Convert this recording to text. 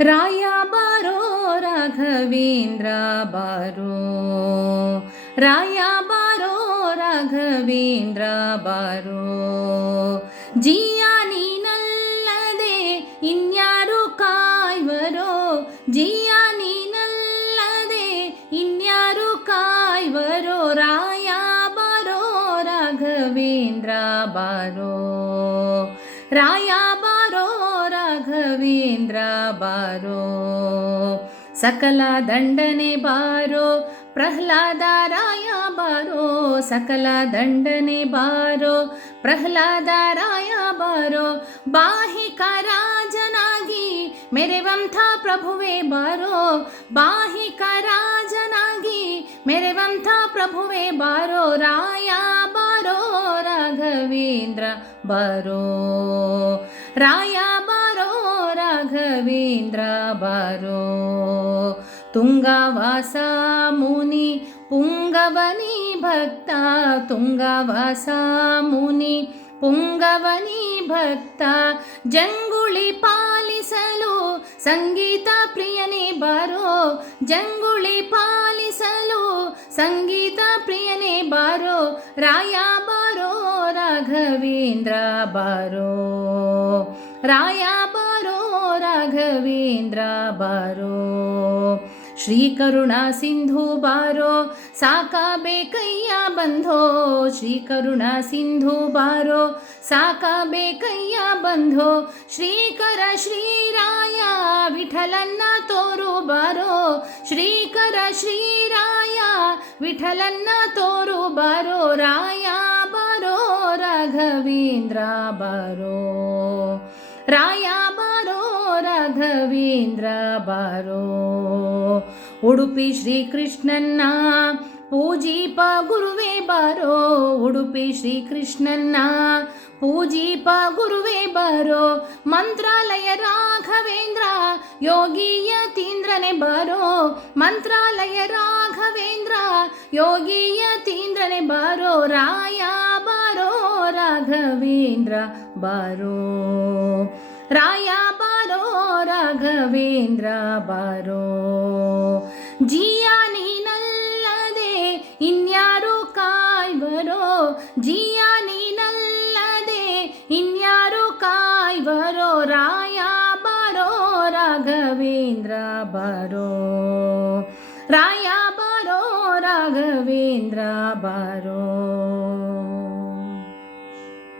ರಾಯ ಬಾರೋ ರಾಘವೇಂದ್ರ ಬಾರೋ ರಾಯ ಬಾರೋ ರಾಘವೇಂದ್ರ ಬಾರೋ ಜಿಯ ನೀನಲ್ಲದೆ ಇನ್ಯಾರು ಕಾಯ್ವರೋ ಜಿಯ ನೀನಲ್ಲದೆ ಇನ್ಯಾರು ಕಾಯ್ವರೋ ರಾಯ ಬಾರೋ ರಾಘವೇಂದ್ರ ಬಾರೋ ರಾಯ ಬಾರೋ ರಾಘವೇಂದ್ರ ಬಾರೋ ಸಕಲ ದಂಡನೆ ಬಾರೋ ಪ್ರಹ್ಲಾದ ರಾಯ ಬಾರೋ ಸಕಲ ದಂಡನೆ ಬಾರೋ ಪ್ರಹ್ಲಾದ ರಾಯ ಬಾರೋ ಬಾಹಿಕ ರಾಜನಾಗಿ ಮೆರೆವಂಥ ಪ್ರಭುವೇ ಬಾರೋ ಬಾಹಿಕ ರಾಜನಾಗಿ ಮೆರೆವಂಥ ಪ್ರಭುವೇ ಬಾರೋ ರಾಯ ಬಾರೋ ರಾಘವೇಂದ್ರ ಬಾರೋ ರಾಯ ಬಾರೋ ರಾಘವೇಂದ್ರ ಬಾರೋ. ತುಂಗವಾಸ ಮುನಿ, ಪುಂಗವನಿ ಭಕ್ತ. ತುಂಗವಾಸ ಮುನಿ, ಪುಂಗವನಿ ಭಕ್ತ. ಜಂಗುಳಿ ಪಾಲಿಸಲು ಸಂಗೀತ ಪ್ರಿಯನೇ ಬಾರೋ. ಜಂಗುಳಿ ಪಾಲಿಸಲು ಸಂಗೀತ ಪ್ರಿಯನೇ ಬಾರೋ. ರಾಯ ಬಾರೋ ರಾಘವೇಂದ್ರ ಬಾರೋ. ರಾಯ ರಾಘವೇಂದ್ರ ಬಾರೋ ಶ್ರೀ ಕರುಣಾ ಸಿಂಧು ಬಾರೋ ಸಾಕಬೇಕಯ್ಯ ಬಂಧೋ ಶ್ರೀ ಕರುಣಾ ಸಿಂಧು ಬಾರೋ ಸಾಕಬೇಕಯ್ಯ ಬಂಧೋ ಶ್ರೀಕರ ಶ್ರೀರಾಯ ವಿಠಲನ್ನ ತೋರು ಬಾರೋ ಶ್ರೀಕರ ಶ್ರೀರಾಯ ವಿಠಲನ್ನ ತೋರು ಬಾರೋ ರಾಯ ಬಾರೋ ರಾಘವೇಂದ್ರ ಬಾರೋ ರಾಯ ಬಾರೋ ರಾಘವೇಂದ್ರ ಬಾರೋ. ಉಡುಪಿ ಶ್ರೀಕೃಷ್ಣನ್ನ ಪೂಜೀಪ ಗುರುವೇ ಬಾರೋ. ಉಡುಪಿ ಶ್ರೀಕೃಷ್ಣನ್ನ ಪೂಜೀಪ ಗುರುವೇ ಬಾರೋ. ಮಂತ್ರಾಲಯ ರಾಘವೇಂದ್ರ, ಯೋಗೀಯ ತೀಂದ್ರನೆ ಬಾರೋ. ಮಂತ್ರಾಲಯ ರಾಘವೇಂದ್ರ, ಯೋಗೀಯ ತೀಂದ್ರನೆ ಬಾರೋ. ರಾಯ ಬಾರೋ, ರಾಘವೇಂದ್ರ ಬಾರೋ. ರಾಯ ರಾಘವೇಂದ್ರ ಬಾರೋ. ಜಿಯ ನೀನಲ್ಲದೆ ಇನ್ಯಾರು ಕಾಯ್ವರೋ ಜಿಯ ನೀನಲ್ಲದೆ ಇನ್ಯಾರು ಕಾಯ್ವರೋ ರಾಯ ಬಾರೋ, ರಾಘವೇಂದ್ರ ಬಾರೋ. ರಾಯ ಬಾರೋ, ರಾಘವೇಂದ್ರ ಬಾರೋ.